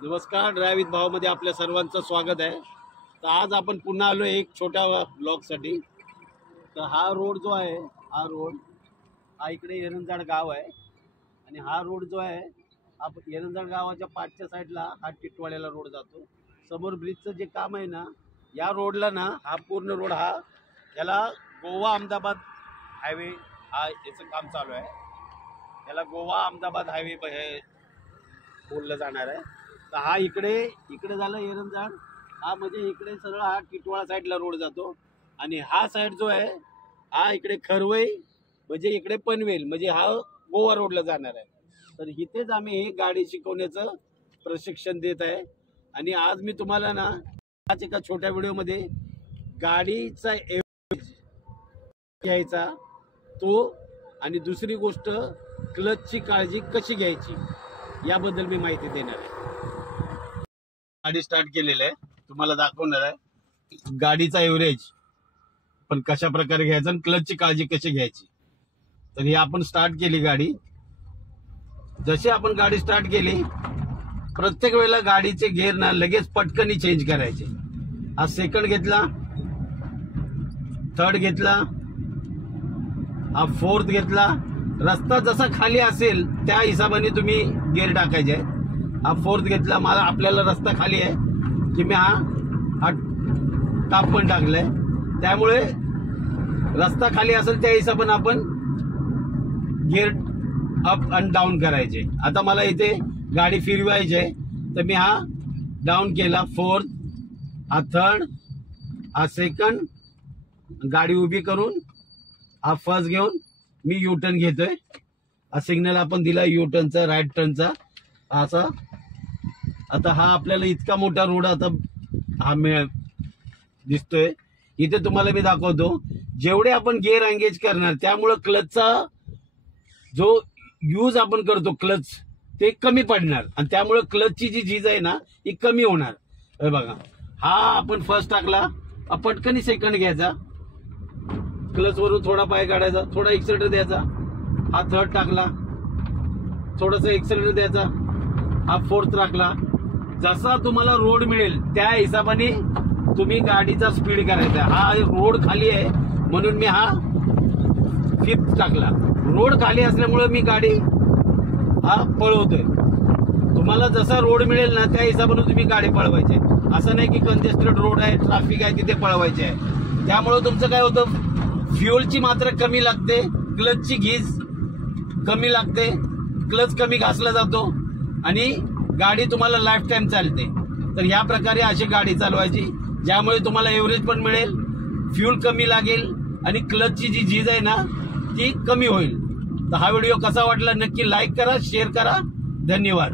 नमस्कार, drive with भाव मध्ये आपल्या सर्वांचं स्वागत आहे। तर आज आपण पुन्हा आलो एक छोट्या ब्लॉगसाठी। तर हा रोड जो आहे, हा रोड हा इकडे एरंजाड गाव आहे आणि हा रोड जो आहे हा एरंजाड गावाच्या पाठच्या साईडला हा टिटवाळ्याला रोड जातो। समोर ब्रिजचं जे काम आहे ना, या रोडला ना हा पूर्ण रोड हा याला गोवा अहमदाबाद हायवे हा याचं काम चालू आहे। याला गोवा अहमदाबाद हायवे बोललं जाणार आहे। तर हा इकडे झालं एरंजाड, हा म्हणजे इकडे सरळ हा टिटवाळा साईडला रोड जातो आणि हा साईड जो आहे हा इकडे खरवई म्हणजे इकडे पनवेल म्हणजे हा गोवा रोडला जाणार आहे। तर इथेच आम्ही हे गाडी शिकवण्याचं प्रशिक्षण देत आहे आणि आज मी तुम्हाला ना आज एका छोट्या व्हिडिओमध्ये गाडीचा एव्हरेज घ्यायचा तो आणि दुसरी गोष्ट क्लचची काळजी कशी घ्यायची याबद्दल मी माहिती देणार आहे। गाडी स्टार्ट केलेली आहे, तुम्हाला दाखवणार आहे गाडीचा एव्हरेज पण कशा प्रकारे घ्यायचा आणि क्लचची काळजी कशी घ्यायची। तर ही आपण स्टार्ट केली गाडी। जशी आपण गाडी स्टार्ट केली प्रत्येक वेळेला गाडीचे गिअर ना लगेच पटकन चेंज करायचे। हा सेकंड घेतला, थर्ड घेतला, हा फोर्थ घेतला। रस्ता जसा खाली असेल त्या हिशोबाने तुम्ही गिअर टाकायचे। हा फोर्थ घेतला, मला आपल्याला रस्ता खाली आहे की मी हा टाप पण टाकलाय, त्यामुळे रस्ता खाली असेल त्या हिशोबाने आपण गिअर अप अँड डाऊन करायचे। आता मला इथे गाडी फिरवायची आहे तर मी हा डाऊन केला फोर्थ, हा थर्ड, हा सेकंड, गाडी उभी करून हा फर्स्ट घेऊन मी यू टर्न घेतोय। हा सिग्नल आपण दिला यू टर्नचा, राईट टर्नचा असा। आता हा आपल्याला इतका मोठा रोड आता हा दिसतोय। इथे तुम्हाला मी दाखवतो जेवढे आपण गिअर एंगेज करणार त्यामुळे क्लचचा जो यूज आपण करतो क्लच ते कमी पडणार आणि त्यामुळे क्लचची जी झीज आहे ना ही कमी होणार। हे बघा, हा आपण फर्स्ट टाकला, पटकन सेकंड घ्यायचा, क्लच वरून थोडा पाय काढायचा, थोडा एक्सेलेटर द्यायचा, हा थर्ड टाकला, थोडस एक्सेलेटर द्यायचा, हा फोर्थ टाकला। जसा तुम्हाला रोड मिळेल त्या हिशोबाने तुम्ही गाडीचा स्पीड करायचा। हा रोड खाली आहे म्हणून मी हा फिफ्थ टाकला। रोड खाली असल्यामुळे मी गाडी हा पळवतोय। तुम्हाला जसा रोड मिळेल ना त्या हिशोबाने तुम्ही गाडी पळवायची। असं नाही की कंजेस्टेड रोड आहे, ट्रॅफिक आहे तिथे पळवायचे आहे। त्यामुळे तुमचं काय होतं, फ्युएलची मात्रा कमी लागते, क्लचची घीज कमी लागते, क्लच कमी घासला जातो आणि गाडी तुम्हाला लाईफ टाइम चालते। तर या प्रकारे अशी गाडी चालवायची ज्यामुळे तुम्हाला एव्हरेज पण मिळेल, फ्यूल कमी लागेल आणि क्लचची जी झीज आहे ना ती कमी होईल। तर हा व्हिडिओ कसा वाटला नक्की लाईक करा, शेअर करा। धन्यवाद।